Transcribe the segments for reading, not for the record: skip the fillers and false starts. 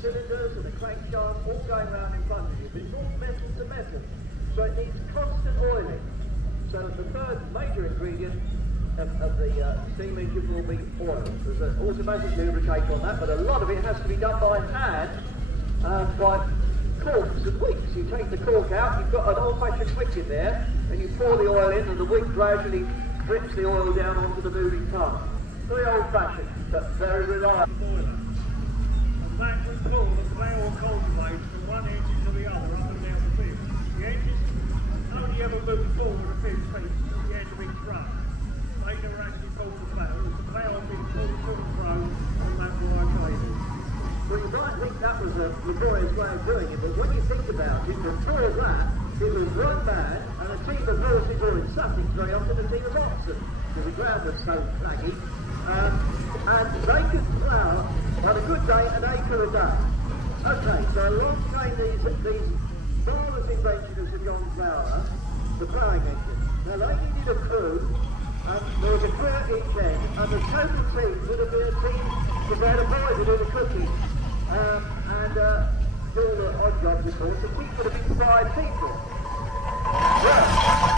cylinders and the crankshaft all going round in front of you. But it's all metal to metal, so it needs constant oiling. So the third major ingredient of the steam engine will be oil. There's an automatic lubricator on that, but a lot of it has to be done by hand, by corks and wicks. You take the cork out, you've got an old-fashioned wick in there, and you pour the oil in, and the wick gradually drips the oil down onto the moving part. Very old-fashioned, but very reliable. And that was called the plough or cultivate from one engine to the other, up and down the field. The engine only ever moved forward a few feet at the end of each run. They never actually pulled the plough. It was the plough being pulled to and fro on that wire cable. Well, you might think that was a laborious way of doing it, but when you think about it, before that, it was one man and a team of horses, or in Sussex very often a team of oxen, because the ground was so flaggy, and they could plough, on a good day, an acre a day. Okay, so along came these marvellous invention of Sir John Flower, the ploughing engine. Now they needed a crew, there was a crew at each end, and the total team would have been a team because they had a boy to do the cooking, and do all the odd jobs, of course. The team would have been 5 people. Well,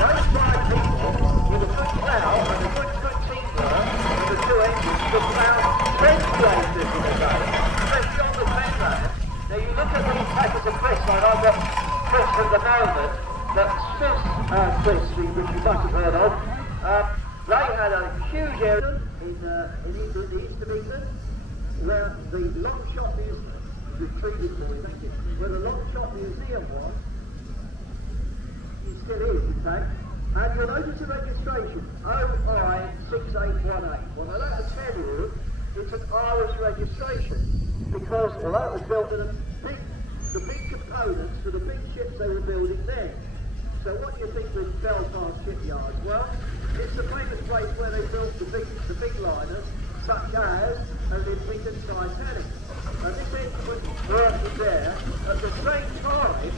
those 5 people, with a good plough and a good teamwork, and the 2 engines, could plough 10 places in a day, especially on the mainland. Now you look at these packets of Chris, like I've got Chris at the moment, that Chris, which you must have heard of, they had a huge area in England, the east of England, where the long shot where the long shot museum was. It still is, in fact. And you'll notice the registration, OI6818. Well, now that will tell you it's an Irish registration, because although it was built in the big components for the big ships they were building then. So what do you think was Belfast shipyard? Well, it's the famous place where they built the big liners, such as Olympic and Titanic. And this engine was working there at the same time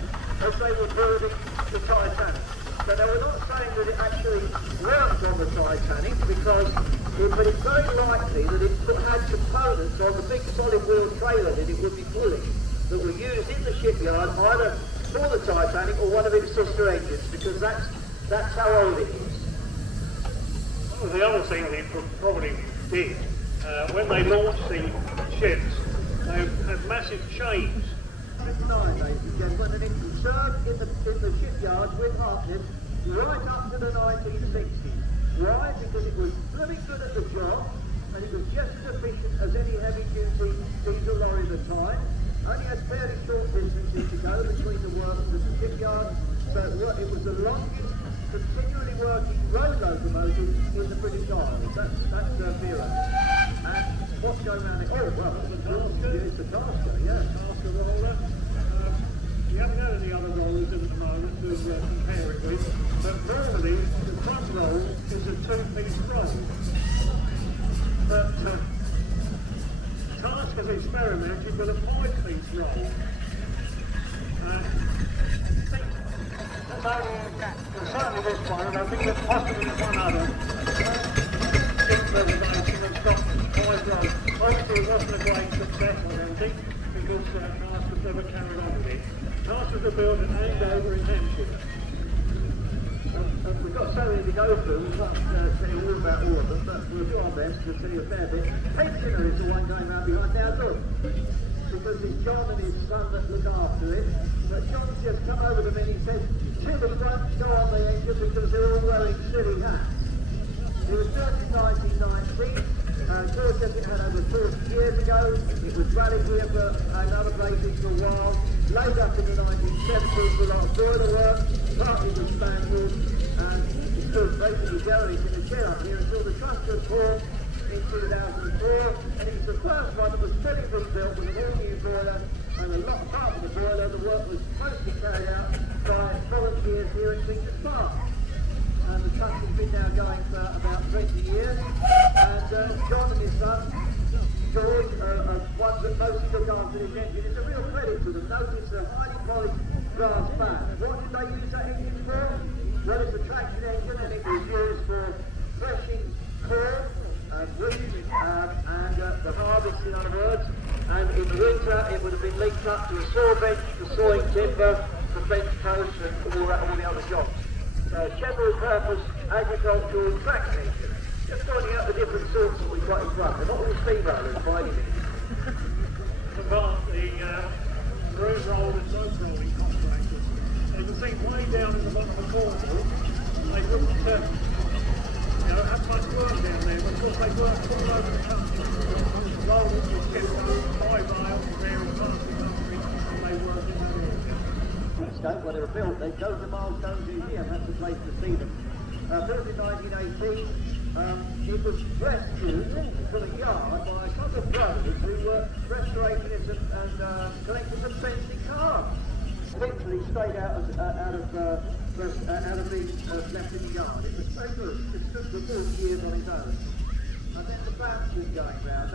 as they were building the Titanic. So now we're not saying that it actually worked on the Titanic, because but it's very likely that it had components on the big solid wheel trailer that it would be pulling that were used in the shipyard either for the Titanic or one of its sister engines, because that's how old it is. One of the other things they probably did, when they launched the ships, they had massive chains. 59, ladies and gentlemen, and it served in the shipyards with Harkness right up to the 1960s. Why? Because it was blooming good at the job, and it was just as efficient as any heavy-duty diesel lorry at the time. Only had fairly short distances to go between the works and the shipyard, so it was the longest continually working road locomotive in the British Isles. That's Vera. And what's going around it? Oh, well, it's a Tasker, yeah. Tasker roller. You haven't got any other rollers at the moment to compare it with, but normally the front roll is a 2-piece roll. But Tasker's experimented with a 5-piece roll. Certainly this one, and I think there's possibly one other reservation that's got 5 rolls. Obviously it wasn't a great success, I don't think, because Tasker's never carried on with it. Tasker's were built at Andover in Hampshire. We've got so many to go through, we can't tell you all about all of them, but we'll do our best to tell you a fair bit. Pensioner is the one going round behind. Now look, because it's John and his son that look after it, but John's just come over to me and he says, Timmy won't go on the engine because they're all wearing silly hats. It was built in 1919, Dorset had over 40 years ago. It was rallied here for another places for a while, laid up in the 1970s with a lot of boiler work, partly was spangled, and it stood basically derelict in a shed up here until the trust was formed in 2004, and it was the first one that was fully rebuilt with an all-new boiler, and a lot part of the boiler, the work was mostly carried out by volunteers here at Regent's Park. And the trust has been now going for about 20 years, and John and his son, George, are ones that mostly look after this engine. It's a real credit to them. Notice a highly polished brass band. What did they use that engine for? Well, it's a traction engine, and it was used for threshing corn, wheat, and the harvest, in other words, and it the winter it would have been linked up to a saw bench for sawing timber, for fence posts and all the other jobs. General purpose agricultural tractor engine. Just finding out the different sorts that we've got in front. They're not all steam rollers by any means. About the road rollers, road rolling contractors. You can see way down in the bottom of the corner, they wouldn't have much work down there, but of course they work all over the country. Rollers will get 5 miles from various parts of the country, and they work in that area. Where they were built, they go to the Milestone Museum, that's the place to see them. Built in 1918, it was rescued from a yard by a couple of brothers who were restorating it and collecting some fancy cars. Literally straight out of being left in the yard. It was so good. It stood for 40 years on its own. And then the bats was going round.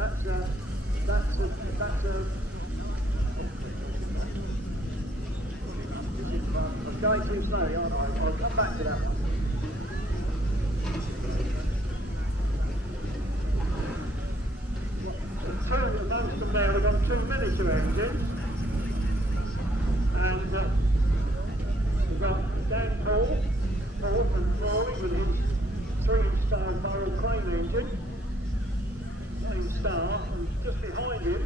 I'm going too slowly, aren't I? I'll come back to that one. Most of them there have got 2 miniature engines. And we've got Dan Paul from Crawley with his 3-star barrel crane engine. Same star, and just behind him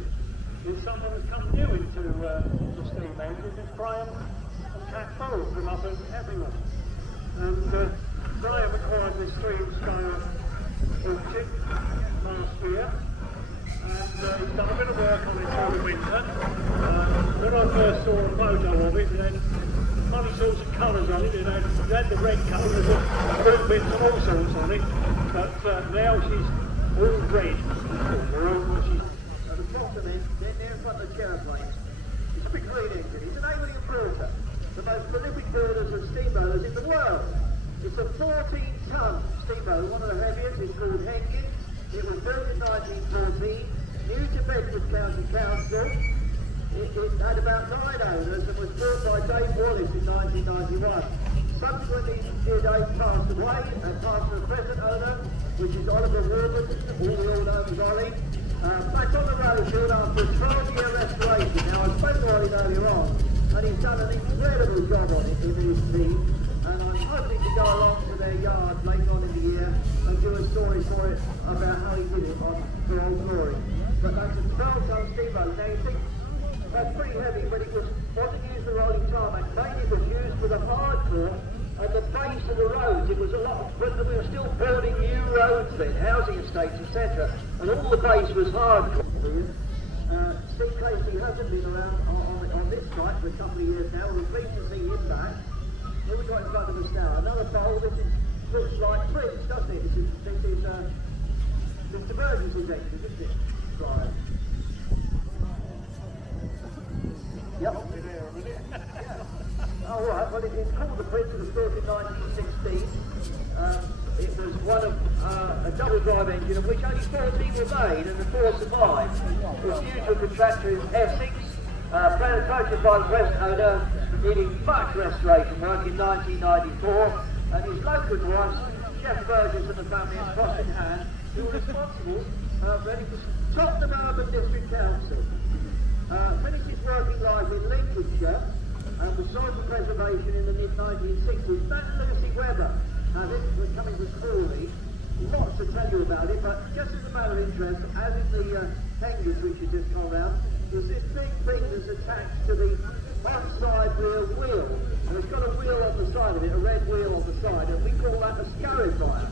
is someone who's come new into the steam engine. It's Graham and Cat Paul from up in Everyone. And Graham acquired this 3-star engine last year. And he's done a bit of work on it through the winter. When I first saw a photo of it, it had funny sorts of colours on it. It had the red colour, there's a little bits of all sorts on it. But now she's all red. At the bottom end, then there in front of the aeroplanes, it's a big green engine. He's an alien builder, the most prolific builders of steamrollers in the world. It's a 14-ton steamroller, one of the heaviest. It's called Henkin. It was built in 1914, new to Bedford County Council. It had about 9 owners and was built by Dave Wallace in 1991. Subsequently, Dave passed away and passed to the present owner, which is Oliver Warburton, all we all know as Ollie. Back on the road field after a 12-year restoration. Now, I spoke to Ollie earlier on, and he's done an incredible job on it in his team. And I'm hoping to go along to their yard later on in the year and do a story for it about how he did it for Old Glory. But that's a 12-ton steamboat. Now you think that's pretty heavy, but it wasn't used for rolling tarmac. Mainly it was used for the hardcore and the base of the roads. It was a lot of, but we were still building new roads then, housing estates, etc. And all the base was hardcore. Steve Casey hasn't been around on this site for a couple of years now. We're pleased to see him back. What we've got in front of us now, another bowl. Looks like Prince, doesn't it? This is Mr. Burgess's engine, isn't it? Right. Yep. Oh, right. Well, it's called the Prince. It was built in 1916. It was one of a double drive engine of which only 14 were made and the 4 survived. It was due to a contractor in Essex, purchased by the present owner, needing much restoration work in 1994, and his local to us, Jeff Burgess and the family at Cross in Hand, who were responsible for it for Tottenham Urban District Council. Finished his working life in Lincolnshire and was sold for preservation in the mid-1960s. That's Lucy Webber. Now this was coming from Crawley. Lots to tell you about it, but just as a matter of interest, as in the hangers which had just come round, there's this big thing that's attached to the outside rear wheel. And it's got a wheel on the side of it, a red wheel on the side, and we call that a scarifier.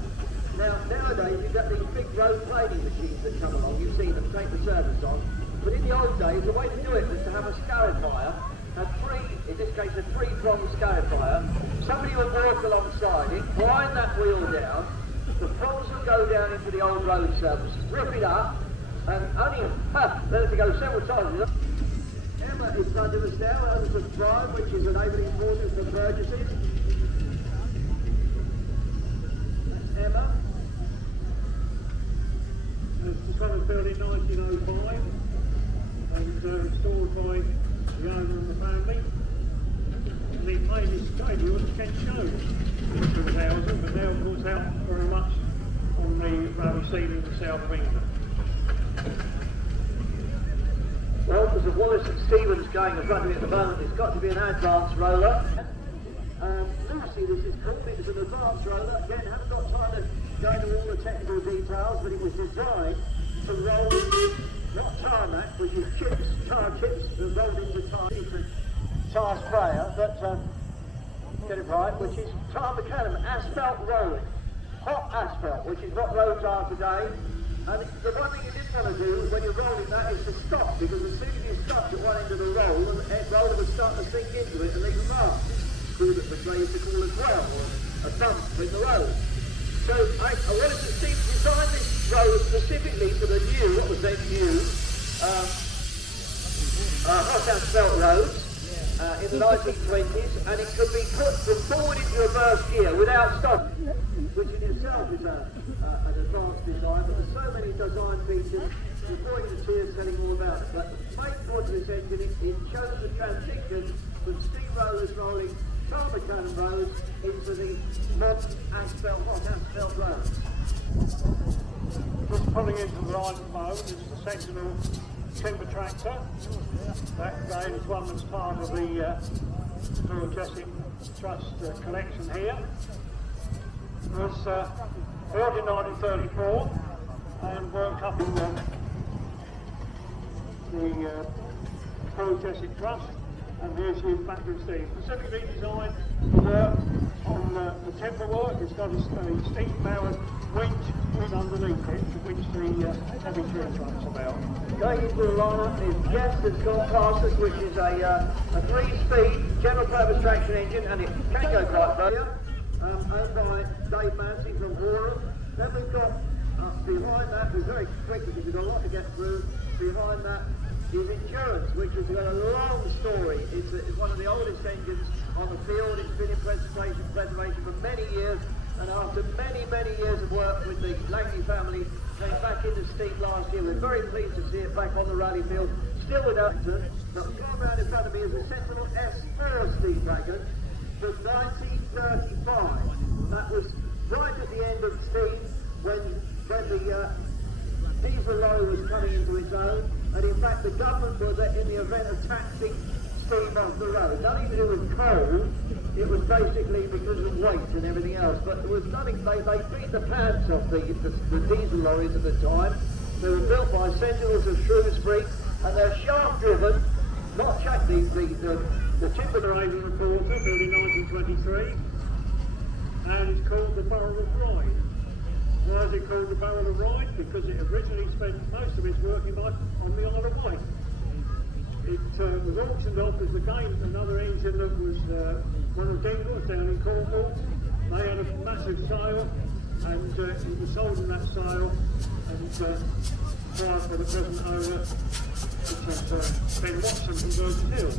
Now, nowadays, you've got these big road planing machines that come along. You've seen them take the service on. But in the old days, the way to do it was to have a scarifier, in this case, a 3-pronged scarifier. Somebody would walk alongside it, wind that wheel down, the prongs would go down into the old road surface, rip it up, and only let it go several times. Emma is under us now, owns of Prime, which is enabling quarters for purchases. Emma. This one was built in 1905 and restored by the owner and the family. And he made his debut at Kent Show in 2000, but now of course out very much on the rally scene in the south of England. Well, there's a Wallace and Stevens going in front of it at the moment. It's got to be an advanced roller. Lucy, this is called. It was an advanced roller. Again, haven't got time to go into all the technical details, but it was designed to roll, not tarmac, which is chips, tar chips that rolled into tar. Tar sprayer, but get it right, which is tar macadam, asphalt rolling. Hot asphalt, which is what roads are today. And the one thing you didn't want to do when you're rolling that is to stop, because as soon as you stopped at one end of the roll, the roller would start to sink into it and leave a mark. Called it, which they used to call as well, or a bump in the road. So I wanted to design this road specifically for the new, what was then new, hot asphalt roads in the 1920s, and it could be put from forward into reverse gear without stopping, which in itself is an advanced design, but there's so many design features, we're boring the tears telling all about it. But the main point of this engine, it shows the transition from steam rollers rolling tar macadam roads into the modern asphalt, hot asphalt roads. Just pulling into the line at the moment is the Sentinel timber tractor. That again is one that's part of the Dorchester Trust collection here. It was built in 1934 and worked up in the Dorchester Trust, and here's the factory steam. Specifically designed to work on the timber work. It's got a steam-powered winch in underneath it to winch the heavy tree trucks about. Going into the lineup is Yes, it's got past us, which is a 3-speed general purpose traction engine, and it can go quite fast. Owned by Dave Massey from Warren. Then we've got behind that, we're very quick because we've got a lot to get through. Behind that is Endurance, which has got a long story. It's one of the oldest engines on the field. It's been in preservation for many years, and after many years of work with the Langley family, came back into steam last year. We're very pleased to see it back on the rally field, still with Upton. But going around in front of me is a Sentinel S4 steam wagon from 1935. That was right at the end of steam when the diesel lorry was coming into its own, and in fact the government was in the event of taxing steam off the road. Nothing to do with coal, it was basically because of weight and everything else, but there was nothing, they beat the pants off the diesel lorries at the time. They were built by Sentinels of Shrewsbury, and they're shaft driven, not check the timber Raven Reporter, built in 1923, and it's called the Barrel of Ride. Why is it called the Barrel of Ride? Because it originally spent most of its working life on the Isle of Wight. It was auctioned off as another engine that was one of Dingles down in Cornwall. They had a massive sale, and it was sold in that sale, and prior for the present owner, which was Ben Watson from Burgess Hill.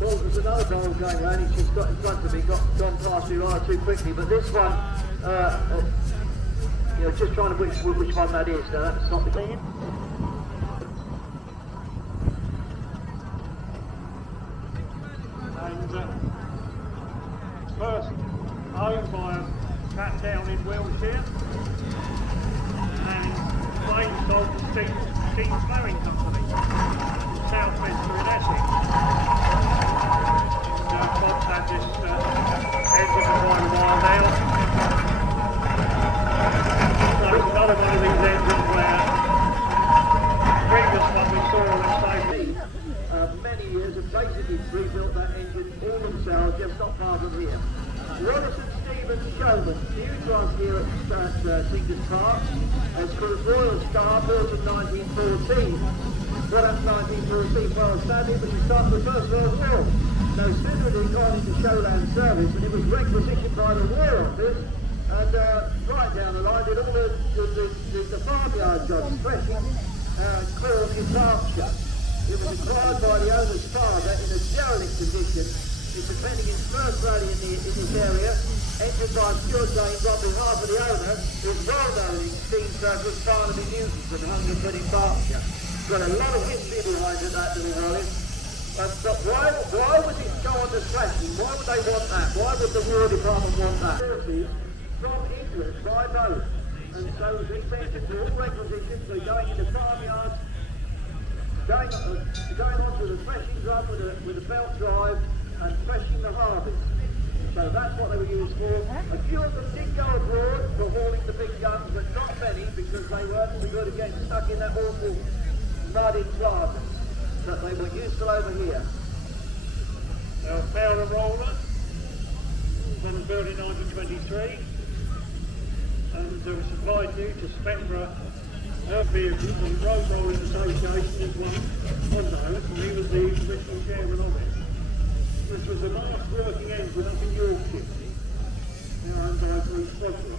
Well, there's another barrel going around, he's just got in front of me, gone past me rather too quickly, but this one, just trying to which one that is, now that's not the game. And first owned by a chap down in Wiltshire, and later sold to Steam Flowing Company, Southminster in Essex. Bob's had this engine for quite a while now. So it's another one of these engines where the previous one we saw on the station. Many years have basically rebuilt that engine all themselves, just not far from here. Wallace and Stevens Showman, new to us here at Sington Park, as for the Royal Star, built in 1914. What happened in 1914? Well, sadly, it was the start of the First World War. So Smithwood had gone into showland service, and it was requisitioned by the War Office, and right down the line did all the farmyard jobs, threshing corn in Berkshire. It was acquired by the owner's father in a derelict condition. It's attending his first rally in this area, entered by Stuart James on behalf of the owner, who's well known in steam circles, Barnaby Newton from Hungerford in Berkshire. Got a lot of history behind it, that little rally. But why would it go on the threshing? Why would they want that? Why would the War Department want that? From England by boat. And so this engine, all requisitions are going into farm going on to the threshing drum with a belt drive and threshing the harvest. So that's what they were used for. A few of them did go abroad for hauling the big guns, but not many because they weren't so good at getting stuck in that awful muddy plant. But they were useful over here. Our powder roller was built in 1923 and was supplied to Spembra vehicles, and Road Rolling Association was one of those, and he was the original chairman of it. This was a last working engine up in Yorkshire, now owned by Bruce Fossil.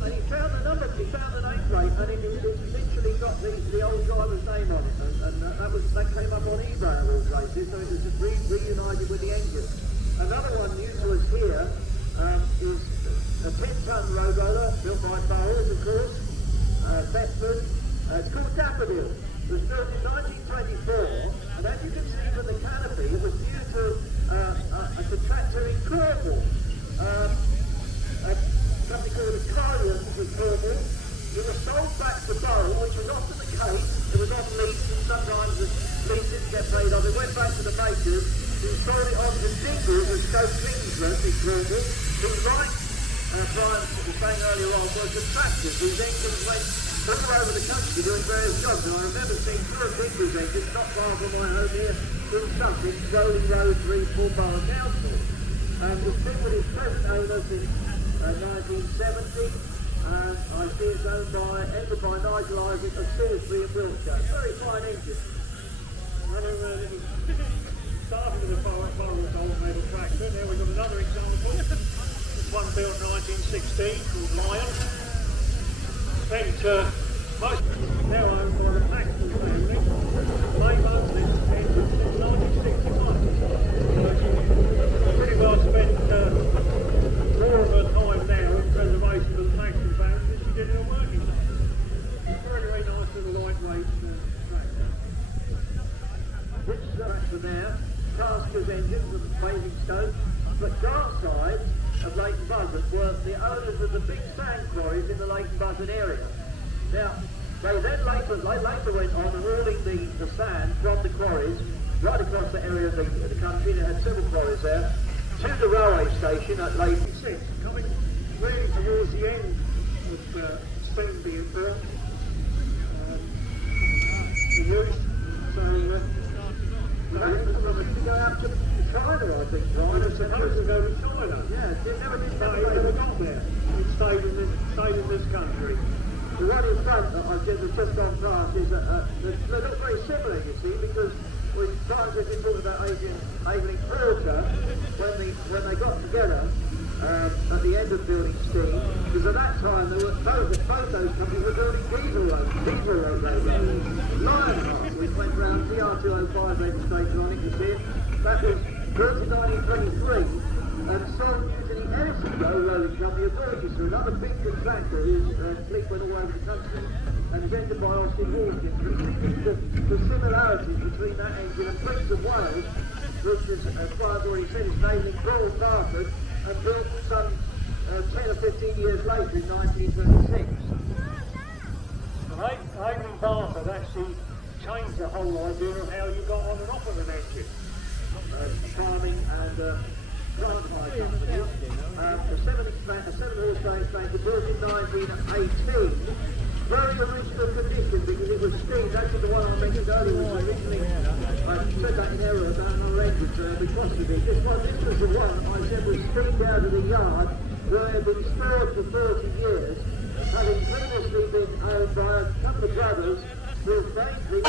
And he found the name plate, and it literally got the old driver's name on it, and that came up on eBay of all places, so it was just reunited with the engine. Another one new to us here is a 10-ton road roller built by Bowers, of course, Bedford. It's called Daffodil. It was built in 1924, and as you can see from the canopy, it was due to a contractor in Cornwall. Something called a Carius in Cornwall. It was sold back to Bowl, which was often the case. It was on lease, and sometimes the lease didn't get paid off. It went back to the makers, who sold it on to Dingles and Stoke Kingsland in Cornwall, who, like Brian was saying earlier on, was contractors whose engines went all over the country doing various jobs. And I remember seeing two of Dingles engines not far from my home here in Sussex, Rolling Road 3-4 Borough Council. And it's been with its present owner since 1970, and I see it's owned ended by Nigel Isaac of Salisbury in Wiltshire. Very fine engine. Started with a Burroughs old metal tractor. Now we've got another example. This one built 1916 called Lion. Spent most now owned by the Maxwell family. They've owned this engine since 1961. So pretty well spent more of her time now in preservation of the Maxwell family than she did in her working days. Very, very nice little lightweight tractor. This tractor there, Casker's engine with Basingstoke, but Gartsides of Leighton Buzzard were the owners of the big sand quarries in the Leighton Buzzard area. Now, they later went on hauling the sand from the quarries right across the area of the country. They had several quarries there to the railway station at Leighton 6. Coming really towards the end of Spain being built, the use, so to go out to China, I think, Brian. it's supposed to go to China. Yeah, it never did But it never got there. It stayed in this country. The one in front that I've just gone past is they look very similar, you see, because times we've been talking about Avelin Porter when they got together at the end of building steam, because at that time there were both those companies were building diesel railroads. Lionheart, which went round TR205 registration on it, you see it. That was built in 1923 and sold to the Edison Rolling Company of Dorchester, another big contractor whose fleet went all over the country, and invented by Austin Hawkins. We see the similarities between that engine and Prince of Wales, which is, as Brian's already said, is named in Broad Barford and built some 10 or 15 years later in 1926. Avon Barford actually changed the whole idea of how you got on and off of an engine. Farming and plant hire company. A 7-horse tanker built in 1918. Very original condition because it was steamed. Actually, the one I mentioned earlier was originally, I said that in error about another engine because of it. This was the one I said was steamed out of the yard where it had been stored for 30 years, having previously been owned by a couple of brothers who frankly